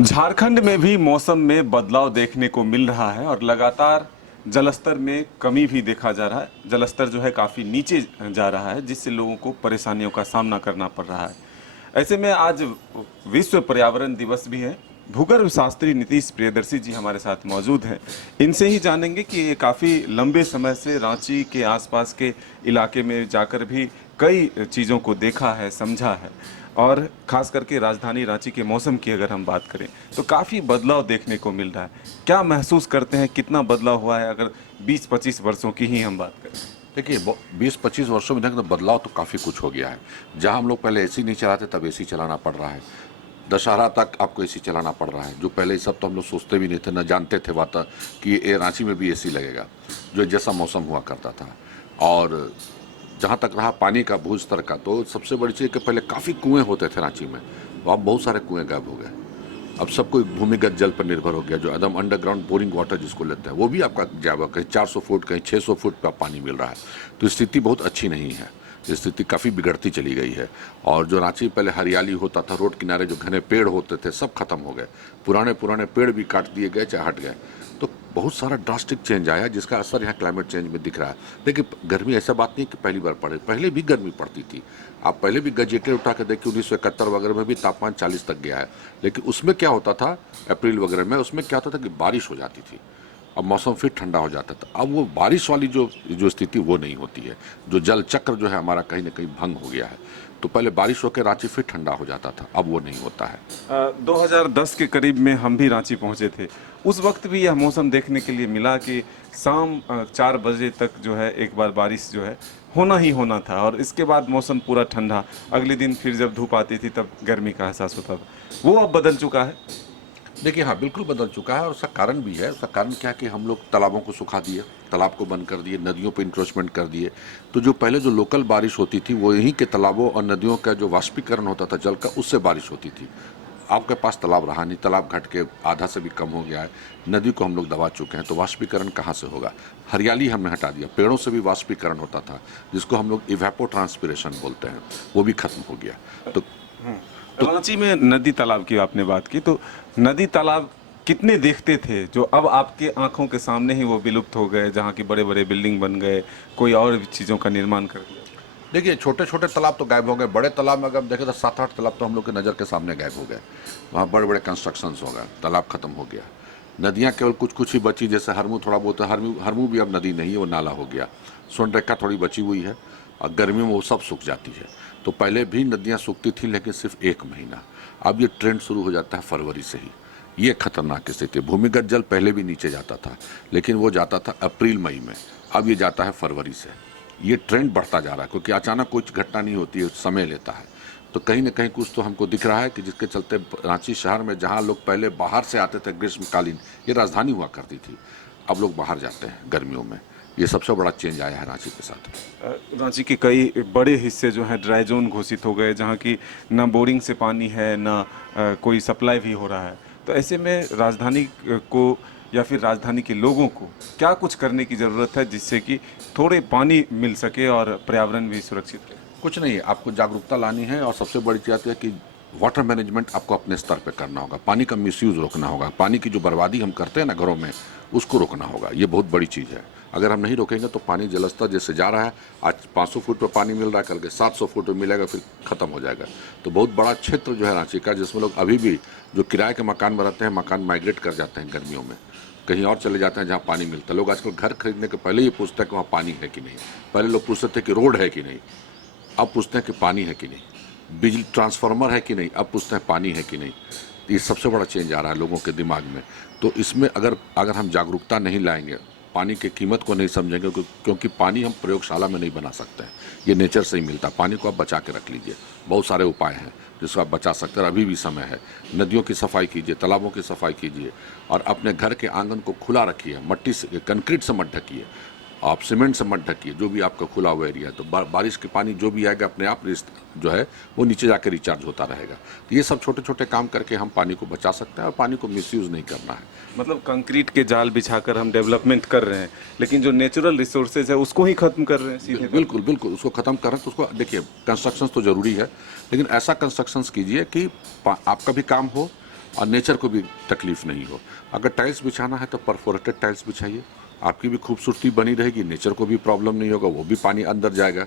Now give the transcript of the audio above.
झारखंड में भी मौसम में बदलाव देखने को मिल रहा है और लगातार जलस्तर में कमी भी देखा जा रहा है। जलस्तर जो है काफ़ी नीचे जा रहा है, जिससे लोगों को परेशानियों का सामना करना पड़ रहा है। ऐसे में आज विश्व पर्यावरण दिवस भी है। भूगर्भ शास्त्री नीतीश प्रियदर्शी जी हमारे साथ मौजूद हैं। इनसे ही जानेंगे कि ये काफ़ी लंबे समय से रांची के आसपास के इलाके में जाकर भी कई चीज़ों को देखा है, समझा है, और ख़ास करके राजधानी रांची के मौसम की अगर हम बात करें तो काफ़ी बदलाव देखने को मिल रहा है। क्या महसूस करते हैं, कितना बदलाव हुआ है अगर 20-25 वर्षों की ही हम बात करें? देखिए 20-25 वर्षों में देखो तो बदलाव तो काफ़ी कुछ हो गया है। जहां हम लोग पहले एसी नहीं चलाते तब एसी चलाना पड़ रहा है। दशहरा तक आपको एसी चलाना पड़ रहा है, जो पहले ये सब तो हम लोग सोचते भी नहीं थे, न जानते थे वाता कि ये रांची में भी एसी लगेगा, जो जैसा मौसम हुआ करता था। और जहाँ तक रहा पानी का भू स्तर का, तो सबसे बड़ी चीज़ कि पहले काफ़ी कुएँ होते थे रांची में, तो अब बहुत सारे कुएँ गायब हो गए। अब सब कोई भूमिगत जल पर निर्भर हो गया, जो एकदम अंडरग्राउंड बोरिंग वाटर जिसको लेते हैं, वो भी आपका जाएगा, कहीं 400 फुट कहीं 600 फुट पर पानी मिल रहा है। तो स्थिति बहुत अच्छी नहीं है, स्थिति काफ़ी बिगड़ती चली गई है। और जो रांची पहले हरियाली होता था, रोड किनारे जो घने पेड़ होते थे सब खत्म हो गए, पुराने पुराने पेड़ भी काट दिए गए चाहे हट गए। तो बहुत सारा ड्रास्टिक चेंज आया, जिसका असर यहाँ क्लाइमेट चेंज में दिख रहा है। देखिए गर्मी ऐसा बात नहीं कि पहली बार पड़े, पहले भी गर्मी पड़ती थी। आप पहले भी गजेटर उठा के देखिए 1971 वगैरह में भी तापमान 40 तक गया है, लेकिन उसमें क्या होता था अप्रैल वगैरह में, उसमें क्या होता था कि बारिश हो जाती थी, अब मौसम फिर ठंडा हो जाता था। अब वो बारिश वाली जो जो स्थिति वो नहीं होती है, जो जल चक्र जो है हमारा कहीं ना कहीं भंग हो गया है। तो पहले बारिश होकर रांची फिर ठंडा हो जाता था, अब वो नहीं होता है। 2010 के करीब में हम भी रांची पहुंचे थे। उस वक्त भी यह मौसम देखने के लिए मिला कि शाम 4 बजे तक जो है एक बार बारिश जो है होना ही होना था, और इसके बाद मौसम पूरा ठंडा। अगले दिन फिर जब धूप आती थी तब गर्मी का एहसास होता था। वो अब बदल चुका है। देखिए हाँ, बिल्कुल बदल चुका है, और उसका कारण भी है। उसका कारण क्या है कि हम लोग तालाबों को सुखा दिए, तालाब को बंद कर दिए, नदियों पे इंक्रोचमेंट कर दिए। तो जो पहले जो लोकल बारिश होती थी वो यहीं के तालाबों और नदियों का जो वाष्पीकरण होता था जल का, उससे बारिश होती थी। आपके पास तालाब रहा नहीं, तालाब घट के आधा से भी कम हो गया है, नदी को हम लोग दबा चुके हैं, तो वाष्पीकरण कहाँ से होगा। हरियाली हमने हटा दिया, पेड़ों से भी वाष्पीकरण होता था, जिसको हम लोग इवेपो ट्रांसपिरेशन बोलते हैं, वो भी खत्म हो गया। तो रांची में नदी तालाब की आपने बात की, तो नदी तालाब कितने देखते थे जो अब आपके आंखों के सामने ही वो विलुप्त हो गए, जहाँ की बड़े बड़े बिल्डिंग बन गए, कोई और भी चीज़ों का निर्माण कर दिया। देखिए छोटे छोटे तालाब तो गायब हो गए, बड़े तालाब में अगर देखें तो 7-8 तालाब तो हम लोग की नज़र के सामने गायब हो गए। वहाँ बड़े बड़े कंस्ट्रक्शंस हो गए, तालाब खत्म हो गया। नदियाँ केवल कुछ कुछ ही बची, जैसे हरमू थोड़ा बहुत है, हरमू भी अब नदी नहीं है, वो नाला हो गया। सोनरेखा थोड़ी बची हुई है, और गर्मियों में वो सब सूख जाती है। तो पहले भी नदियाँ सूखती थी, लेकिन सिर्फ 1 महीना। अब ये ट्रेंड शुरू हो जाता है फरवरी से ही। ये खतरनाक स्थिति। भूमिगत जल पहले भी नीचे जाता था, लेकिन वो जाता था अप्रैल मई में, अब ये जाता है फरवरी से। ये ट्रेंड बढ़ता जा रहा है, क्योंकि अचानक कुछ घटना नहीं होती है, समय लेता है। तो कहीं ना कहीं कुछ तो हमको दिख रहा है कि जिसके चलते रांची शहर में, जहां लोग पहले बाहर से आते थे ग्रीष्मकालीन, ये राजधानी हुआ करती थी, अब लोग बाहर जाते हैं गर्मियों में। ये सबसे बड़ा चेंज आया है रांची के साथ। रांची के कई बड़े हिस्से जो हैं ड्राई जोन घोषित हो गए, जहाँ की ना बोरिंग से पानी है, ना कोई सप्लाई भी हो रहा है। तो ऐसे में राजधानी को या फिर राजधानी के लोगों को क्या कुछ करने की ज़रूरत है, जिससे कि थोड़े पानी मिल सके और पर्यावरण भी सुरक्षित रहे? कुछ नहीं, आपको जागरूकता लानी है, और सबसे बड़ी चीज़ है कि वाटर मैनेजमेंट आपको अपने स्तर पे करना होगा। पानी का मिसयूज़ रोकना होगा, पानी की जो बर्बादी हम करते हैं ना घरों में, उसको रोकना होगा। ये बहुत बड़ी चीज़ है। अगर हम नहीं रोकेंगे तो पानी जलस्तर जैसे जा रहा है, आज 500 फुट पर पानी मिल रहा है, कल के 700 फुट पर मिलेगा, फिर ख़त्म हो जाएगा। तो बहुत बड़ा क्षेत्र जो है रांची का, जिसमें लोग अभी भी जो किराए के मकान में रहते हैं, मकान माइग्रेट कर जाते हैं गर्मियों में, कहीं और चले जाते हैं जहाँ पानी मिलता है। लोग आजकल घर खरीदने के पहले ये पूछते हैं कि वहाँ पानी है कि नहीं। पहले लोग पूछते थे कि रोड है कि नहीं, अब पूछते हैं कि पानी है कि नहीं। बिजली ट्रांसफार्मर है कि नहीं, अब पूछते हैं पानी है कि नहीं। ये सबसे बड़ा चेंज आ रहा है लोगों के दिमाग में। तो इसमें अगर हम जागरूकता नहीं लाएंगे, पानी की कीमत को नहीं समझेंगे, क्योंकि पानी हम प्रयोगशाला में नहीं बना सकते हैं, ये नेचर से ही मिलता है। पानी को आप बचा के रख लीजिए, बहुत सारे उपाय हैं जिसको आप बचा सकते हैं, अभी भी समय है। नदियों की सफाई कीजिए, तालाबों की सफाई कीजिए, और अपने घर के आंगन को खुला रखिए। मट्टी से, कंक्रीट से मत ढकिए, आप सीमेंट से मत ढकिए, जो भी आपका खुला हुआ एरिया है। तो बारिश के पानी जो भी आएगा अपने आप जो है वो नीचे जाकर रिचार्ज होता रहेगा। तो ये सब छोटे छोटे काम करके हम पानी को बचा सकते हैं, और पानी को मिसयूज़ नहीं करना है। मतलब कंक्रीट के जाल बिछाकर हम डेवलपमेंट कर रहे हैं, लेकिन जो नेचुरल रिसोर्सेज है उसको ही खत्म कर रहे हैं सीधे। बिल्कुल बिल्कुल, उसको ख़त्म करें। तो उसको देखिए, कंस्ट्रक्शन तो ज़रूरी है, लेकिन ऐसा कंस्ट्रक्शन कीजिए कि आपका भी काम हो, और नेचर को भी तकलीफ नहीं हो। अगर टाइल्स बिछाना है तो परफोरेटेड टाइल्स बिछाइए, आपकी भी खूबसूरती बनी रहेगी, नेचर को भी प्रॉब्लम नहीं होगा, वो भी पानी अंदर जाएगा।